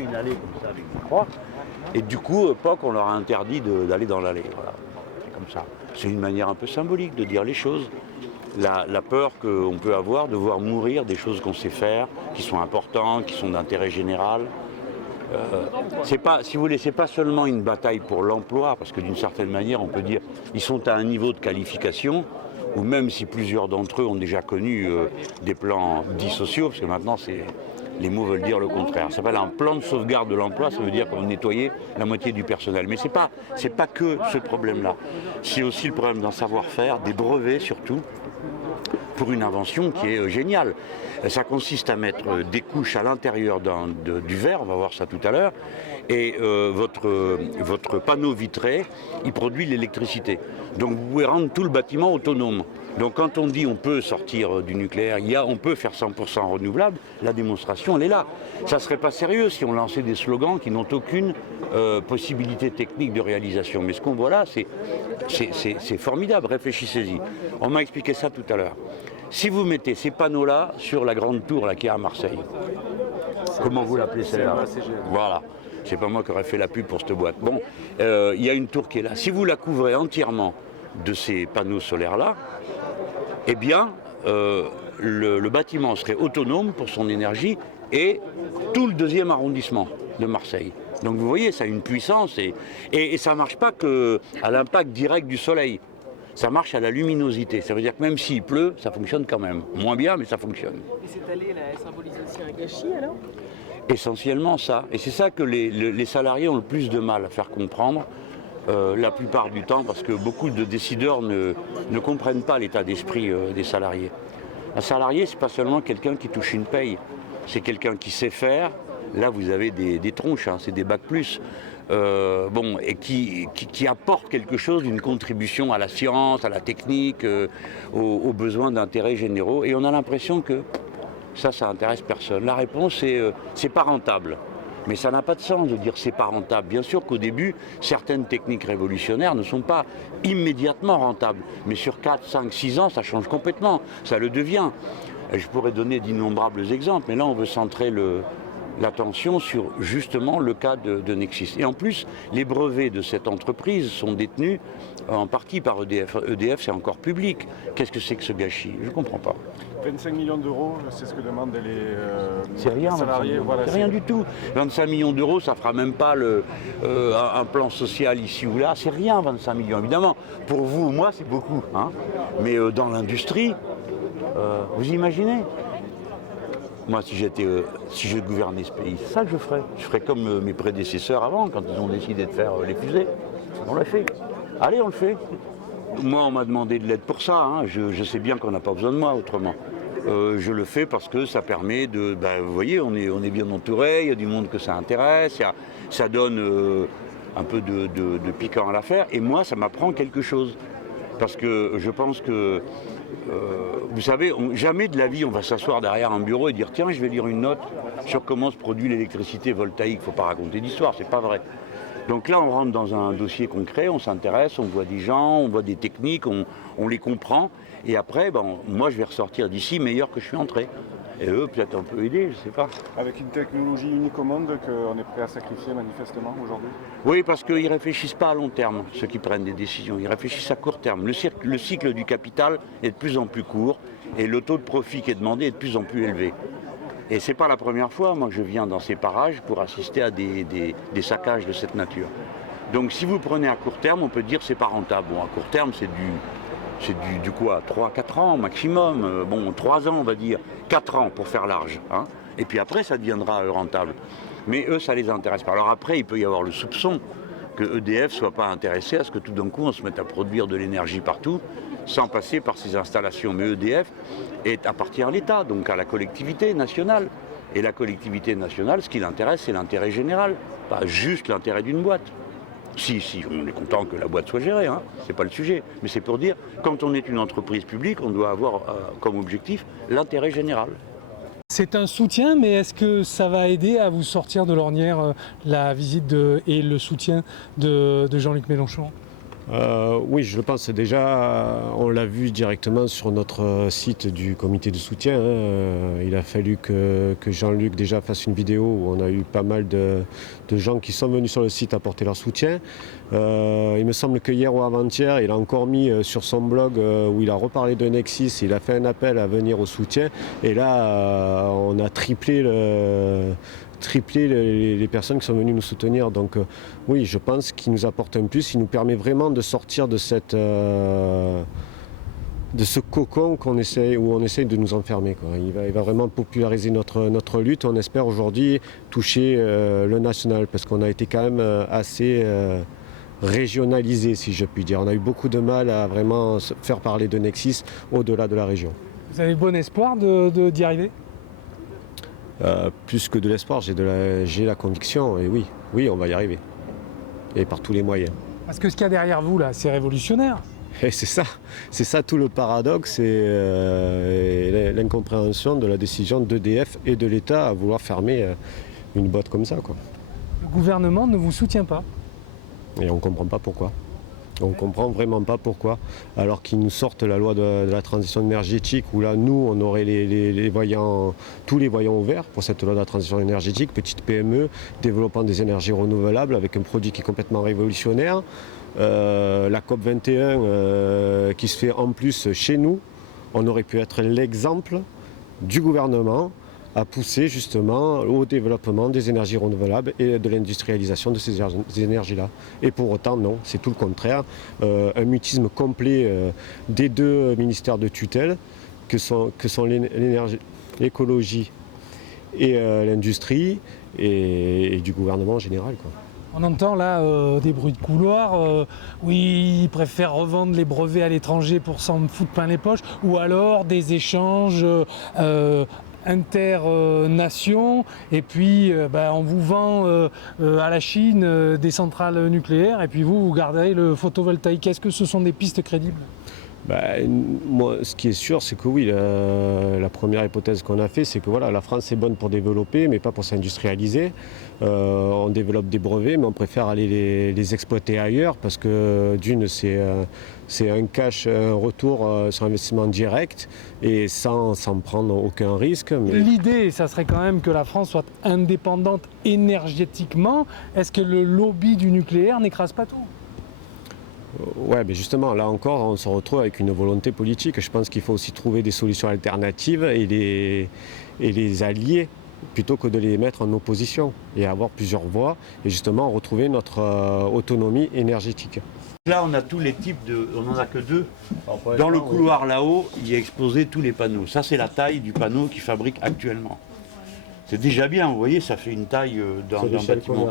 fait une allée comme ça avec une croix. Et du coup, POC, on leur a interdit d'aller dans l'allée. Voilà. C'est comme ça. C'est une manière un peu symbolique de dire les choses. La peur qu'on peut avoir de voir mourir des choses qu'on sait faire, qui sont importantes, qui sont d'intérêt général. C'est pas, si vous voulez, c'est pas seulement une bataille pour l'emploi, parce que d'une certaine manière, on peut dire, ils sont à un niveau de qualification, ou même si plusieurs d'entre eux ont déjà connu des plans dits sociaux, parce que maintenant, les mots veulent dire le contraire. Ça s'appelle un plan de sauvegarde de l'emploi, ça veut dire qu'on nettoyait la moitié du personnel. Mais c'est pas que ce problème-là. C'est aussi le problème d'un savoir-faire, des brevets surtout, pour une invention qui est géniale. Ça consiste à mettre des couches à l'intérieur du verre, on va voir ça tout à l'heure, et votre panneau vitré, il produit l'électricité. Donc vous pouvez rendre tout le bâtiment autonome. Donc quand on dit on peut sortir du nucléaire, on peut faire 100% renouvelable, la démonstration elle est là. Ça ne serait pas sérieux si on lançait des slogans qui n'ont aucune possibilité technique de réalisation. Mais ce qu'on voit là, c'est formidable, réfléchissez-y. On m'a expliqué ça tout à l'heure. Si vous mettez ces panneaux-là sur la grande tour là, qui est à Marseille, comment vous l'appelez celle-là? Voilà, c'est pas moi qui aurais fait la pub pour cette boîte. Bon, il y a une tour qui est là. Si vous la couvrez entièrement de ces panneaux solaires-là, eh bien, le bâtiment serait autonome pour son énergie et tout le 2e arrondissement de Marseille. Donc vous voyez, ça a une puissance et ça ne marche pas qu'à l'impact direct du soleil. Ça marche à la luminosité. Ça veut dire que même s'il pleut, ça fonctionne quand même. Moins bien, mais ça fonctionne. Et cette allée, là, elle symbolise aussi un gâchis, alors? Essentiellement ça. Et c'est ça que les salariés ont le plus de mal à faire comprendre, la plupart du temps, parce que beaucoup de décideurs ne comprennent pas l'état d'esprit des salariés. Un salarié, c'est pas seulement quelqu'un qui touche une paye. C'est quelqu'un qui sait faire. Là, vous avez des tronches, hein, c'est des bacs plus. Et qui apporte quelque chose, une contribution à la science, à la technique, aux besoins d'intérêts généraux. Et on a l'impression que ça intéresse personne. La réponse c'est pas rentable. Mais ça n'a pas de sens de dire c'est pas rentable. Bien sûr qu'au début, certaines techniques révolutionnaires ne sont pas immédiatement rentables. Mais sur 4, 5, 6 ans, ça change complètement. Ça le devient. Et je pourrais donner d'innombrables exemples, mais là on veut centrer l'attention sur justement le cas de Nexis. Et en plus, les brevets de cette entreprise sont détenus en partie par EDF. EDF, c'est encore public. Qu'est-ce que c'est que ce gâchis? Je ne comprends pas. 25 millions d'euros, c'est ce que demandent c'est rien, les salariés. Voilà, c'est rien du tout. 25 millions d'euros, ça ne fera même pas un plan social ici ou là. C'est rien, 25 millions. Évidemment, pour vous ou moi, c'est beaucoup. Hein, mais dans l'industrie, vous imaginez? Moi, si je gouvernais ce pays, c'est ça que je ferais. Je ferais comme mes prédécesseurs avant, quand ils ont décidé de faire les fusées. On l'a fait. Allez, on le fait. Moi, on m'a demandé de l'aide pour ça. Hein. Je sais bien qu'on n'a pas besoin de moi autrement. Je le fais parce que ça permet de... vous voyez, on est bien entouré, il y a du monde que ça intéresse, ça donne un peu de piquant à l'affaire. Et moi, ça m'apprend quelque chose. Parce que je pense que... vous savez, jamais de la vie on va s'asseoir derrière un bureau et dire tiens, je vais lire une note sur comment se produit l'électricité voltaïque. Il ne faut pas raconter d'histoire, c'est pas vrai. Donc là, on rentre dans un dossier concret, on s'intéresse, on voit des gens, on voit des techniques, on les comprend. Et après, moi, je vais ressortir d'ici meilleur que je suis entré. Et eux, peut-être un peu aider, je ne sais pas. Avec une technologie unique au monde qu'on est prêt à sacrifier manifestement aujourd'hui? Oui, parce qu'ils ne réfléchissent pas à long terme, ceux qui prennent des décisions. Ils réfléchissent à court terme. Le cycle du capital est de plus en plus court et le taux de profit qui est demandé est de plus en plus élevé. Et ce n'est pas la première fois, moi, que je viens dans ces parages pour assister à des saccages de cette nature. Donc si vous prenez à court terme, on peut dire que ce n'est pas rentable. Bon, à court terme, c'est du quoi, 3-4 ans maximum. 3 ans, on va dire. 4 ans pour faire large. Hein. Et puis après, ça deviendra rentable. Mais eux, ça ne les intéresse pas. Alors après, il peut y avoir le soupçon que EDF ne soit pas intéressé à ce que tout d'un coup, on se mette à produire de l'énergie partout, sans passer par ces installations. Mais EDF appartient à l'État, donc à la collectivité nationale. Et la collectivité nationale, ce qui l'intéresse, c'est l'intérêt général, pas juste l'intérêt d'une boîte. Si, on est content que la boîte soit gérée, hein, c'est pas le sujet. Mais c'est pour dire, quand on est une entreprise publique, on doit avoir comme objectif l'intérêt général. C'est un soutien, mais est-ce que ça va aider à vous sortir de l'ornière la visite et le soutien de Jean-Luc Mélenchon? Oui, je le pense. Déjà, on l'a vu directement sur notre site du comité de soutien. Il a fallu que Jean-Luc déjà fasse une vidéo où on a eu pas mal de gens qui sont venus sur le site apporter leur soutien. Il me semble que hier ou avant-hier, il a encore mis sur son blog où il a reparlé de Nexis, il a fait un appel à venir au soutien. Et là, on a triplé les personnes qui sont venues nous soutenir. Donc oui, je pense qu'il nous apporte un plus, il nous permet vraiment de sortir de ce cocon où on essaye de nous enfermer, quoi. Il va vraiment populariser notre lutte. On espère aujourd'hui toucher le national, parce qu'on a été quand même assez régionalisé, si je puis dire. On a eu beaucoup de mal à vraiment faire parler de Nexis au-delà de la région. Vous avez bon espoir d'y arriver? Plus que de l'espoir, j'ai la conviction, et oui, on va y arriver. Et par tous les moyens. Parce que ce qu'il y a derrière vous, là, c'est révolutionnaire. Et c'est ça tout le paradoxe, et l'incompréhension de la décision d'EDF et de l'État à vouloir fermer une boîte comme ça, quoi. Le gouvernement ne vous soutient pas. Et on ne comprend pas pourquoi. On ne comprend vraiment pas pourquoi, alors qu'ils nous sortent la loi de la transition énergétique, où là, nous, on aurait tous les voyants ouverts pour cette loi de la transition énergétique, petite PME, développement des énergies renouvelables, avec un produit qui est complètement révolutionnaire. La COP 21 qui se fait en plus chez nous, on aurait pu être l'exemple du gouvernement à pousser justement au développement des énergies renouvelables et de l'industrialisation de ces énergies-là. Et pour autant, non, c'est tout le contraire. Un mutisme complet des deux ministères de tutelle, que sont l'écologie et l'industrie, et du gouvernement en général, quoi. On entend là des bruits de couloir, oui, ils préfèrent revendre les brevets à l'étranger pour s'en foutre plein les poches, ou alors des échanges inter-nations, et puis on vous vend à la Chine des centrales nucléaires, et puis vous gardez le photovoltaïque. Est-ce que ce sont des pistes crédibles? Moi, ce qui est sûr, c'est que oui, la première hypothèse qu'on a fait, c'est que voilà, la France est bonne pour développer, mais pas pour s'industrialiser. On développe des brevets, mais on préfère aller les exploiter ailleurs, parce que d'une, c'est un cash, un retour sur investissement direct, et sans prendre aucun risque. L'idée, ça serait quand même que la France soit indépendante énergétiquement. Est-ce que le lobby du nucléaire n'écrase pas tout? Ouais, mais justement, là encore, on se retrouve avec une volonté politique. Je pense qu'il faut aussi trouver des solutions alternatives et les allier, plutôt que de les mettre en opposition, et avoir plusieurs voies, et justement retrouver notre autonomie énergétique. Là, on a tous les types on n'en a que deux. Dans le couloir là-haut, il y a exposé tous les panneaux. Ça, c'est la taille du panneau qu'ils fabriquent actuellement. C'est déjà bien, vous voyez, ça fait une taille d'un bâtiment.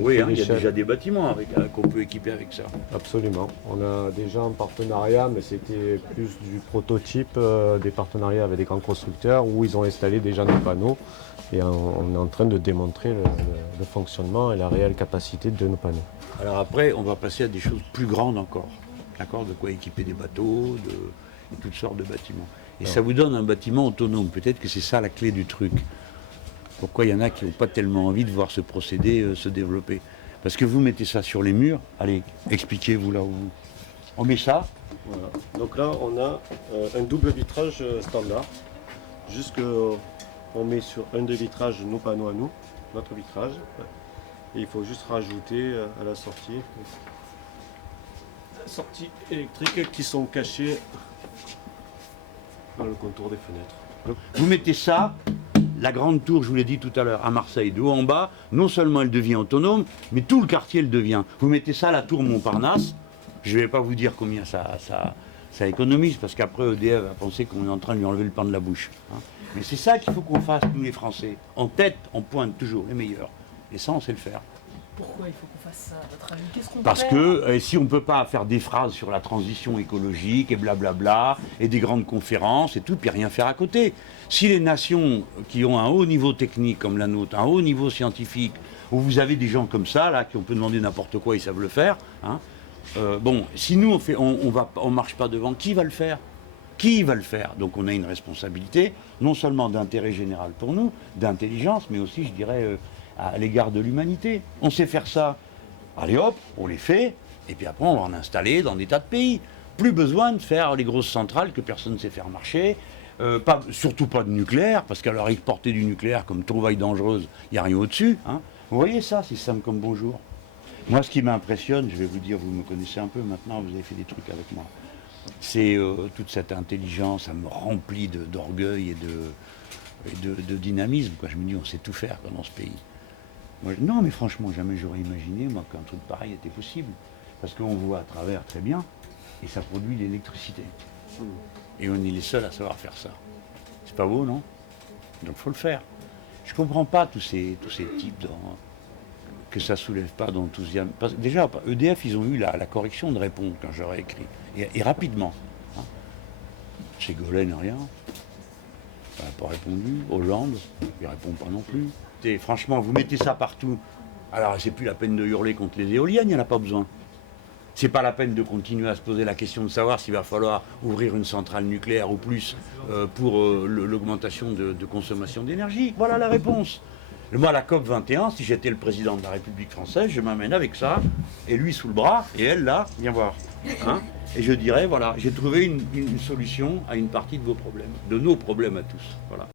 Oui, il y a déjà des bâtiments qu'on peut équiper avec ça. Absolument. On a déjà un partenariat, mais c'était plus du prototype, des partenariats avec des grands constructeurs où ils ont installé déjà nos panneaux, et on est en train de démontrer le fonctionnement et la réelle capacité de nos panneaux. Alors après, on va passer à des choses plus grandes encore. D'accord, de quoi équiper des bateaux, et toutes sortes de bâtiments. Et ça vous donne un bâtiment autonome. Peut-être que c'est ça la clé du truc. Pourquoi il y en a qui n'ont pas tellement envie de voir ce procédé se développer? Parce que vous mettez ça sur les murs. Allez, expliquez-vous là où vous... On met ça. Voilà. Donc là, on a un double vitrage standard. On met sur un des vitrages nos panneaux à nous, notre vitrage. Et il faut juste rajouter à la sortie électriques qui sont cachées dans le contour des fenêtres. Vous mettez ça. La grande tour, je vous l'ai dit tout à l'heure, à Marseille, de haut en bas, non seulement elle devient autonome, mais tout le quartier le devient. Vous mettez ça à la tour Montparnasse, je ne vais pas vous dire combien ça économise, parce qu'après EDF va penser qu'on est en train de lui enlever le pain de la bouche. Hein. Mais c'est ça qu'il faut qu'on fasse, nous les Français. En tête, on pointe toujours les meilleurs. Et ça, on sait le faire. Pourquoi il faut qu'on fasse ça, à votre avis? Qu'est-ce qu'on Parce perd que si on ne peut pas faire des phrases sur la transition écologique et blablabla, et des grandes conférences et tout, puis rien faire à côté. Si les nations qui ont un haut niveau technique comme la nôtre, un haut niveau scientifique, où vous avez des gens comme ça, là, qui on peut demander n'importe quoi, ils savent le faire, hein, si nous on marche pas devant, qui va le faire? Qui va le faire? Donc on a une responsabilité, non seulement d'intérêt général pour nous, d'intelligence, mais aussi, je dirais, à l'égard de l'humanité. On sait faire ça. Allez hop, on les fait, Et puis après, on va en installer dans des tas de pays. Plus besoin de faire les grosses centrales que personne ne sait faire marcher. Surtout pas de nucléaire, parce qu'à leur exporter du nucléaire comme trouvaille dangereuse, il n'y a rien au-dessus. Hein. Vous voyez ça, c'est simple comme bonjour. Moi, ce qui m'impressionne, je vais vous dire, vous me connaissez un peu maintenant, vous avez fait des trucs avec moi, c'est toute cette intelligence, ça me remplit d'orgueil et de dynamisme. Quoi. Je me dis, on sait tout faire quoi, dans ce pays. Moi, non, mais franchement, jamais j'aurais imaginé moi, qu'un truc pareil était possible. Parce qu'on voit à travers très bien, et ça produit l'électricité. Et on est les seuls à savoir faire ça. C'est pas beau, non? Donc il faut le faire. Je comprends pas tous ces types que ça soulève pas d'enthousiasme. Déjà, EDF, ils ont eu la correction de répondre quand j'aurais écrit. Et rapidement. Hein. Ségolène, rien. Elle n'a pas répondu. Hollande, il répond pas non plus. Et franchement, vous mettez ça partout. Alors, c'est plus la peine de hurler contre les éoliennes, il n'y en a pas besoin. C'est pas la peine de continuer à se poser la question de savoir s'il va falloir ouvrir une centrale nucléaire ou plus pour l'augmentation de consommation d'énergie. Voilà la réponse. Moi, la COP 21, si j'étais le président de la République française, je m'amène avec ça, et lui sous le bras, et elle là, viens voir. Hein, et je dirais, voilà, j'ai trouvé une solution à une partie de vos problèmes, de nos problèmes à tous. Voilà.